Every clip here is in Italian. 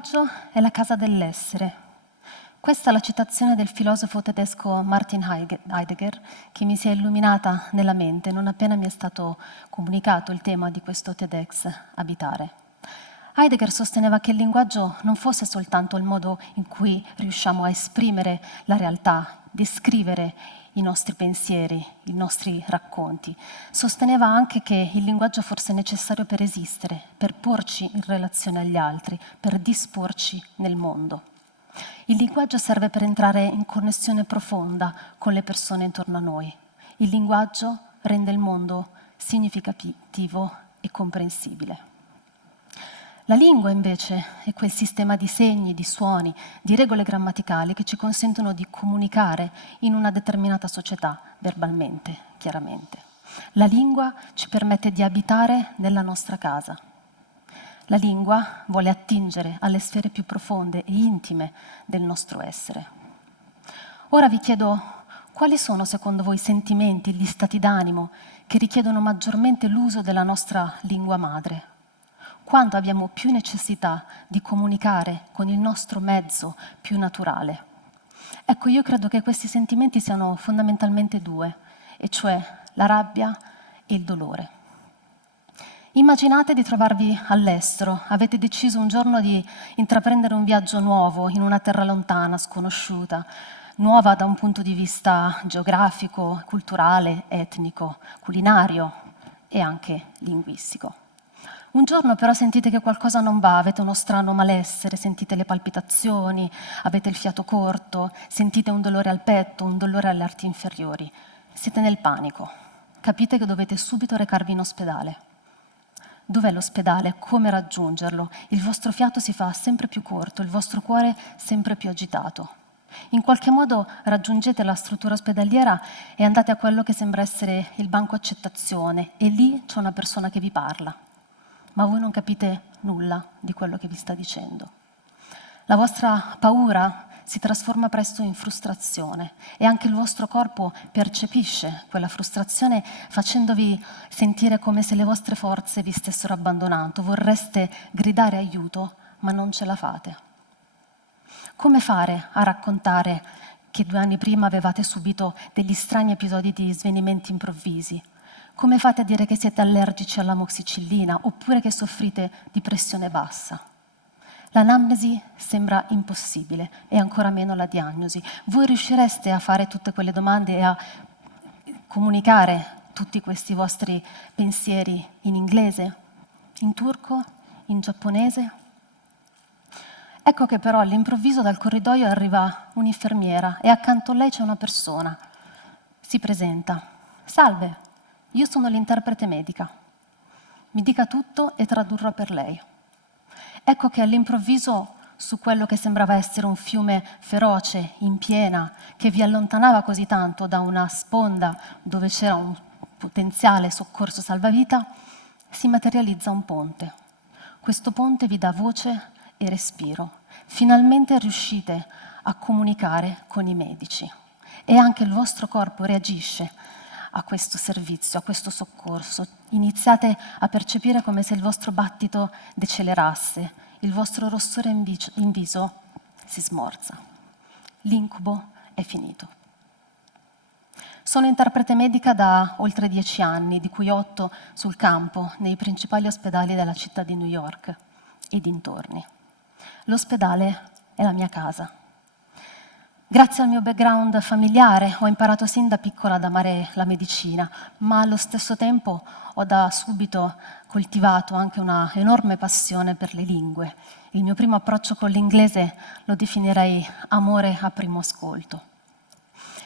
linguaggio è la casa dell'essere. Questa è la citazione del filosofo tedesco Martin Heidegger, che mi si è illuminata nella mente non appena mi è stato comunicato il tema di questo TEDx Abitare. Heidegger sosteneva che il linguaggio non fosse soltanto il modo in cui riusciamo a esprimere la realtà, descrivere i nostri pensieri, i nostri racconti. Sosteneva anche che il linguaggio fosse necessario per esistere, per porci in relazione agli altri, per disporci nel mondo. Il linguaggio serve per entrare in connessione profonda con le persone intorno a noi. Il linguaggio rende il mondo significativo e comprensibile. La lingua invece è quel sistema di segni, di suoni, di regole grammaticali che ci consentono di comunicare in una determinata società, verbalmente, chiaramente. La lingua ci permette di abitare nella nostra casa. La lingua vuole attingere alle sfere più profonde e intime del nostro essere. Ora vi chiedo, quali sono secondo voi i sentimenti, gli stati d'animo che richiedono maggiormente l'uso della nostra lingua madre? Quando abbiamo più necessità di comunicare con il nostro mezzo più naturale? Ecco, io credo che questi sentimenti siano fondamentalmente due, e cioè la rabbia e il dolore. Immaginate di trovarvi all'estero, avete deciso un giorno di intraprendere un viaggio nuovo in una terra lontana, sconosciuta, nuova da un punto di vista geografico, culturale, etnico, culinario e anche linguistico. Un giorno però sentite che qualcosa non va, avete uno strano malessere, sentite le palpitazioni, avete il fiato corto, sentite un dolore al petto, un dolore alle arti inferiori. Siete nel panico, capite che dovete subito recarvi in ospedale. Dov'è l'ospedale? Come raggiungerlo? Il vostro fiato si fa sempre più corto, il vostro cuore sempre più agitato. In qualche modo raggiungete la struttura ospedaliera e andate a quello che sembra essere il banco accettazione e lì c'è una persona che vi parla. Ma voi non capite nulla di quello che vi sta dicendo. La vostra paura si trasforma presto in frustrazione e anche il vostro corpo percepisce quella frustrazione facendovi sentire come se le vostre forze vi stessero abbandonando. Vorreste gridare aiuto, ma non ce la fate. Come fare a raccontare che 2 anni prima avevate subito degli strani episodi di svenimenti improvvisi? Come fate a dire che siete allergici all'amoxicillina oppure che soffrite di pressione bassa? L'anamnesi sembra impossibile e ancora meno la diagnosi. Voi riuscireste a fare tutte quelle domande e a comunicare tutti questi vostri pensieri in inglese, in turco, in giapponese? Ecco che però all'improvviso dal corridoio arriva un'infermiera e accanto a lei c'è una persona. Si presenta. Salve. Io sono l'interprete medica. Mi dica tutto e tradurrò per lei. Ecco che all'improvviso, su quello che sembrava essere un fiume feroce, in piena, che vi allontanava così tanto da una sponda dove c'era un potenziale soccorso salvavita, si materializza un ponte. Questo ponte vi dà voce e respiro. Finalmente riuscite a comunicare con i medici e anche il vostro corpo reagisce a questo servizio, a questo soccorso. Iniziate a percepire come se il vostro battito decelerasse, il vostro rossore in viso si smorza. L'incubo è finito. Sono interprete medica da oltre 10 anni, di cui 8 sul campo, nei principali ospedali della città di New York e dintorni. L'ospedale è la mia casa. Grazie al mio background familiare ho imparato sin da piccola ad amare la medicina, ma allo stesso tempo ho da subito coltivato anche una enorme passione per le lingue. Il mio primo approccio con l'inglese lo definirei amore a primo ascolto.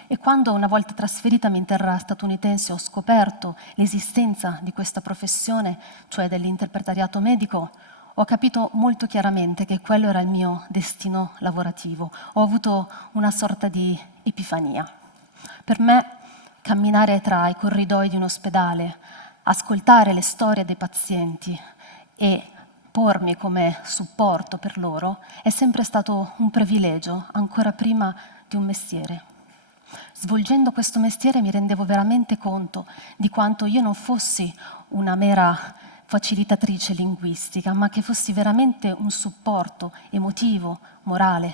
E quando una volta trasferitami in terra statunitense ho scoperto l'esistenza di questa professione, cioè dell'interpretariato medico, ho capito molto chiaramente che quello era il mio destino lavorativo. Ho avuto una sorta di epifania. Per me, camminare tra i corridoi di un ospedale, ascoltare le storie dei pazienti e pormi come supporto per loro è sempre stato un privilegio, ancora prima di un mestiere. Svolgendo questo mestiere mi rendevo veramente conto di quanto io non fossi una mera facilitatrice linguistica, ma che fossi veramente un supporto emotivo, morale,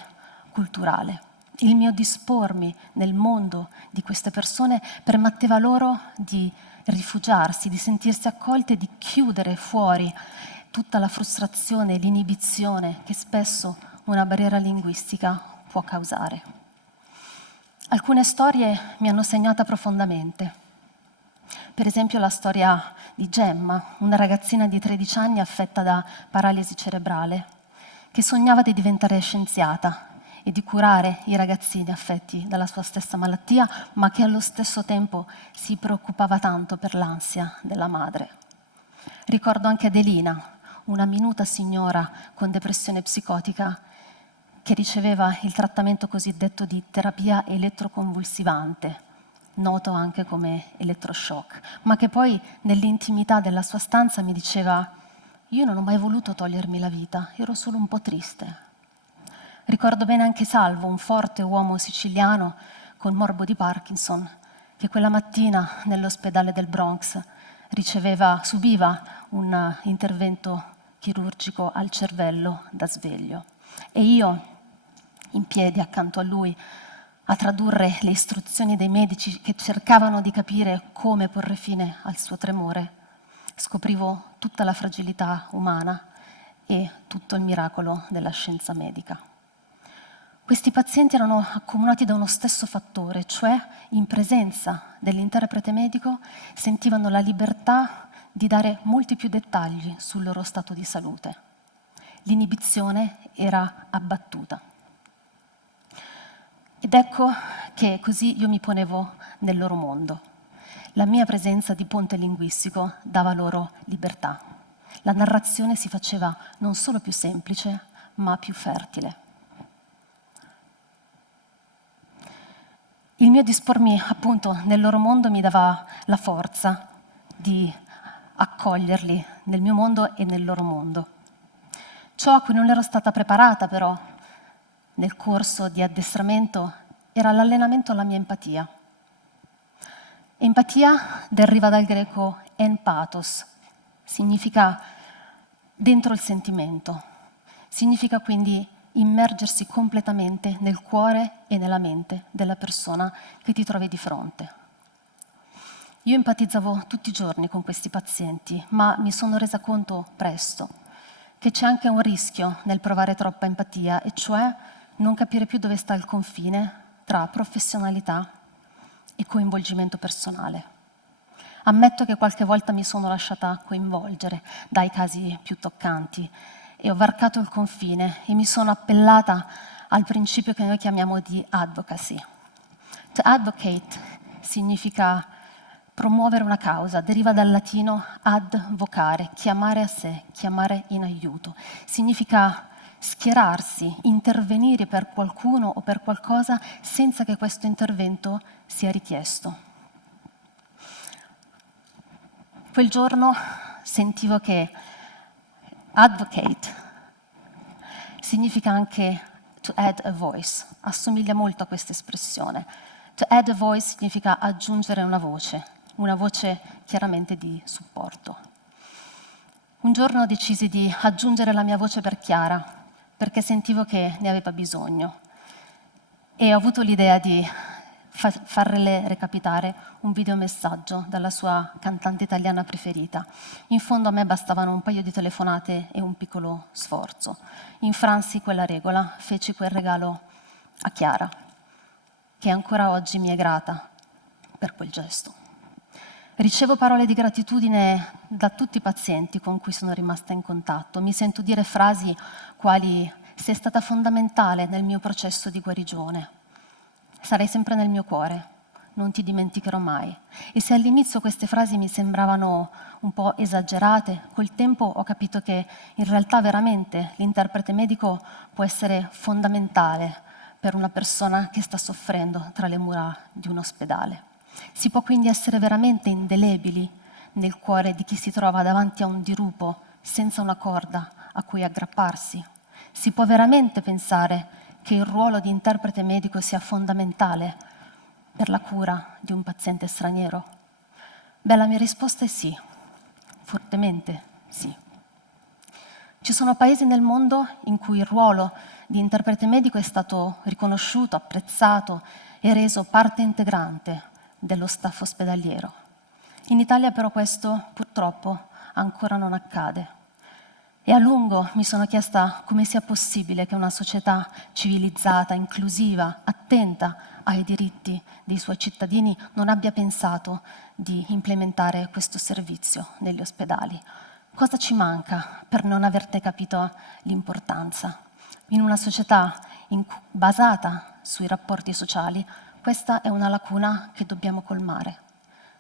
culturale. Il mio dispormi nel mondo di queste persone permetteva loro di rifugiarsi, di sentirsi accolte, di chiudere fuori tutta la frustrazione e l'inibizione che spesso una barriera linguistica può causare. Alcune storie mi hanno segnata profondamente. Per esempio la storia di Gemma, una ragazzina di 13 anni affetta da paralisi cerebrale, che sognava di diventare scienziata e di curare i ragazzini affetti dalla sua stessa malattia, ma che allo stesso tempo si preoccupava tanto per l'ansia della madre. Ricordo anche Adelina, una minuta signora con depressione psicotica che riceveva il trattamento cosiddetto di terapia elettroconvulsivante, noto anche come elettroshock, ma che poi nell'intimità della sua stanza mi diceva: io non ho mai voluto togliermi la vita, ero solo un po' triste. Ricordo bene anche Salvo, un forte uomo siciliano con morbo di Parkinson, che quella mattina nell'ospedale del Bronx subiva un intervento chirurgico al cervello da sveglio. E io, in piedi accanto a lui, a tradurre le istruzioni dei medici che cercavano di capire come porre fine al suo tremore, scoprivo tutta la fragilità umana e tutto il miracolo della scienza medica. Questi pazienti erano accomunati da uno stesso fattore, cioè in presenza dell'interprete medico sentivano la libertà di dare molti più dettagli sul loro stato di salute. L'inibizione era abbattuta. Ed ecco che così io mi ponevo nel loro mondo. La mia presenza di ponte linguistico dava loro libertà. La narrazione si faceva non solo più semplice, ma più fertile. Il mio dispormi appunto nel loro mondo mi dava la forza di accoglierli nel mio mondo e nel loro mondo. Ciò a cui non ero stata preparata però nel corso di addestramento era l'allenamento alla mia empatia. Empatia deriva dal greco empathos, significa dentro il sentimento, significa quindi immergersi completamente nel cuore e nella mente della persona che ti trovi di fronte. Io empatizzavo tutti i giorni con questi pazienti, ma mi sono resa conto presto che c'è anche un rischio nel provare troppa empatia, e cioè non capire più dove sta il confine tra professionalità e coinvolgimento personale. Ammetto che qualche volta mi sono lasciata coinvolgere dai casi più toccanti e ho varcato il confine e mi sono appellata al principio che noi chiamiamo di advocacy. To advocate significa promuovere una causa, deriva dal latino advocare, chiamare a sé, chiamare in aiuto. Significa schierarsi, intervenire per qualcuno o per qualcosa senza che questo intervento sia richiesto. Quel giorno sentivo che advocate significa anche to add a voice, assomiglia molto a questa espressione. To add a voice significa aggiungere una voce chiaramente di supporto. Un giorno decisi di aggiungere la mia voce per Chiara, perché sentivo che ne aveva bisogno. E ho avuto l'idea di farle recapitare un videomessaggio dalla sua cantante italiana preferita. In fondo a me bastavano un paio di telefonate e un piccolo sforzo. Infransi quella regola, feci quel regalo a Chiara, che ancora oggi mi è grata per quel gesto. Ricevo parole di gratitudine da tutti i pazienti con cui sono rimasta in contatto. Mi sento dire frasi quali: sei stata fondamentale nel mio processo di guarigione. Sarai sempre nel mio cuore, non ti dimenticherò mai. E se all'inizio queste frasi mi sembravano un po' esagerate, col tempo ho capito che in realtà veramente l'interprete medico può essere fondamentale per una persona che sta soffrendo tra le mura di un ospedale. Si può quindi essere veramente indelebili nel cuore di chi si trova davanti a un dirupo senza una corda a cui aggrapparsi. Si può veramente pensare che il ruolo di interprete medico sia fondamentale per la cura di un paziente straniero? Beh, la mia risposta è sì, fortemente Sì. Ci sono paesi nel mondo in cui il ruolo di interprete medico è stato riconosciuto, apprezzato e reso parte integrante dello staff ospedaliero. In Italia però questo purtroppo ancora non accade. E a lungo mi sono chiesta come sia possibile che una società civilizzata, inclusiva, attenta ai diritti dei suoi cittadini non abbia pensato di implementare questo servizio negli ospedali. Cosa ci manca per non averne capito l'importanza? In una società basata sui rapporti sociali, questa è una lacuna che dobbiamo colmare.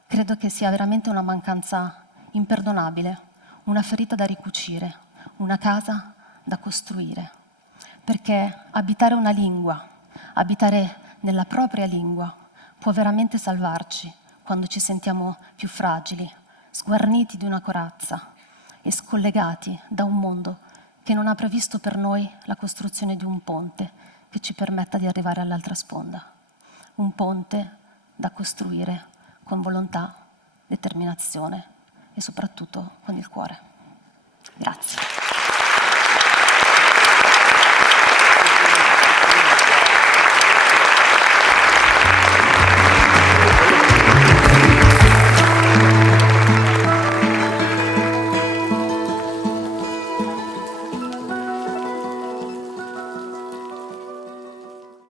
Credo che sia veramente una mancanza imperdonabile, una ferita da ricucire, una casa da costruire. Perché abitare una lingua, abitare nella propria lingua, può veramente salvarci quando ci sentiamo più fragili, sguarniti di una corazza e scollegati da un mondo che non ha previsto per noi la costruzione di un ponte che ci permetta di arrivare all'altra sponda. Un ponte da costruire con volontà, determinazione e soprattutto con il cuore. Grazie.